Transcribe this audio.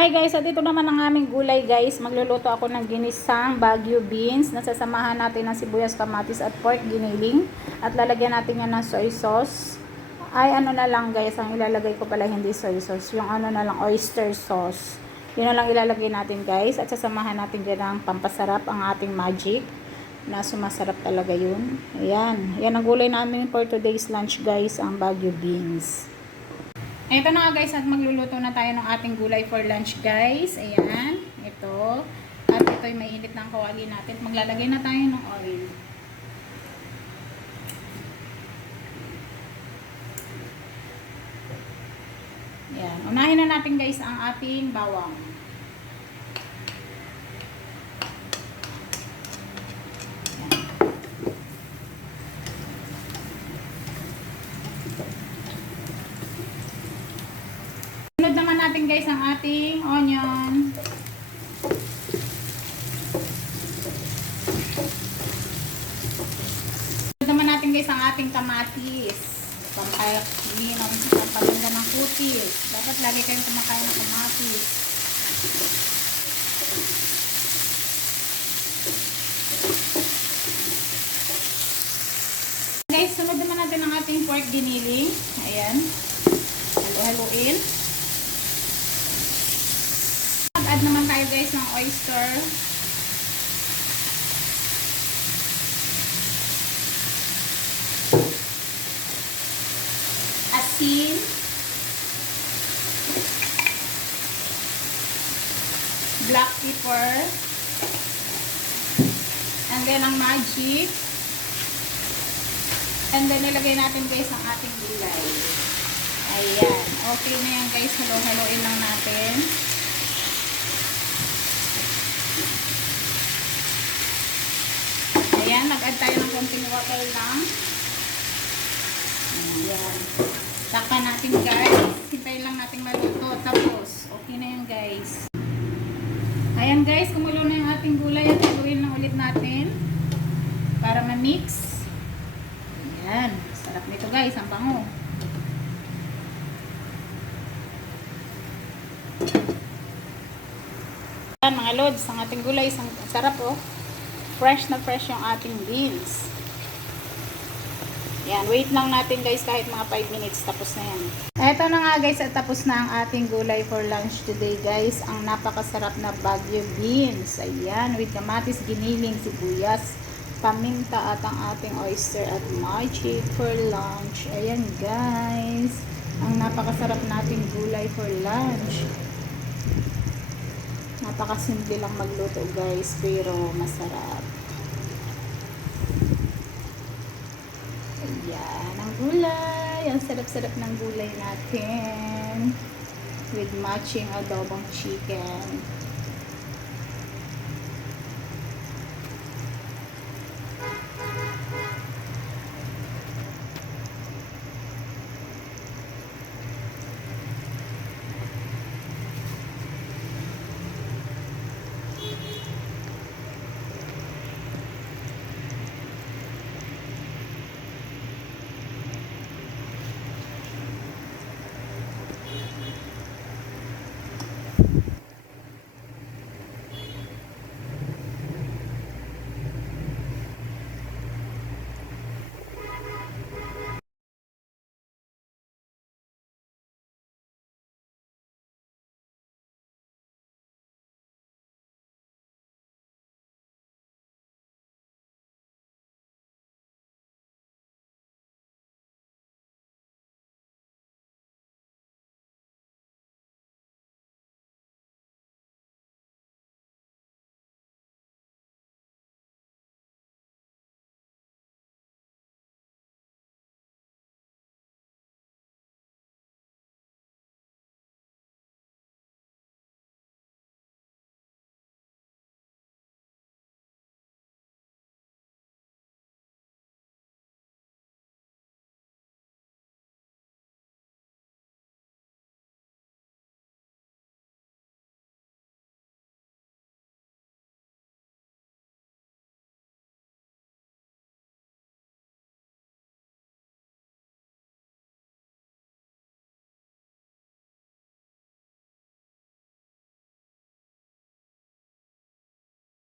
Hi guys, at ito naman ang aming gulay guys. Magluluto ako ng ginisang Baguio beans. Nasasamahan natin ng sibuyas, kamatis at pork giniling. At lalagyan natin yan ng soy sauce. Ay ano na lang guys, ang ilalagay ko pala hindi soy sauce. Yung ano na lang, oyster sauce. Yun na lang ilalagay natin guys. At sasamahan natin dyan ng pampasarap ang ating magic. Na sumasarap talaga yun. Ayan. Yan ang gulay namin for today's lunch guys, ang Baguio beans. Ito na nga guys, at magluluto na tayo ng ating gulay for lunch guys. Ayan, ito. At ito'y may init ng kawali natin. Maglalagay na tayo ng oil. Ayan, unahin na natin guys ang ating bawang. Sunod naman natin guys ang ating onion. Sunod naman natin guys ang ating kamatis. Pampaganda ng kutis. Dapat lagi kayong kumakain ng kamatis. Guys, sunod naman natin ang ating pork giniling. Ayan. Halo-haluin. Mag-add naman tayo guys ng oyster. Asin. Black pepper. And then ang magic. And then nilagay natin guys ang ating gulay. Ayan. Okay na yan guys. Halo-haloin lang natin. Ayan. Mag-add tayo ng konting water lang. Ayan. Takpan natin guys. Hintayin lang natin maluto. Tapos, okay na yan guys. Ayan guys. Kumulo na yung ating gulay. At haluin lang ulit natin. Para ma-mix. Ayan. Sarap nito guys. Ang bango. Ayan mga lods, ang ating gulay, isang sarap oh. Fresh na fresh yung ating beans. Ayan, wait lang natin guys kahit mga 5 minutes, tapos na yan. Eto na nga guys, at tapos na ang ating gulay for lunch today guys. Ang napakasarap na Baguio beans. Ayan, with kamatis, giniling, sibuyas, paminta at ang ating oyster at magic for lunch. Ayan guys, ang napakasarap nating gulay for lunch. Napakasimple lang magluto guys, pero masarap. Ayan, ang gulay. Ang sarap-sarap ng gulay natin. With matching adobong chicken.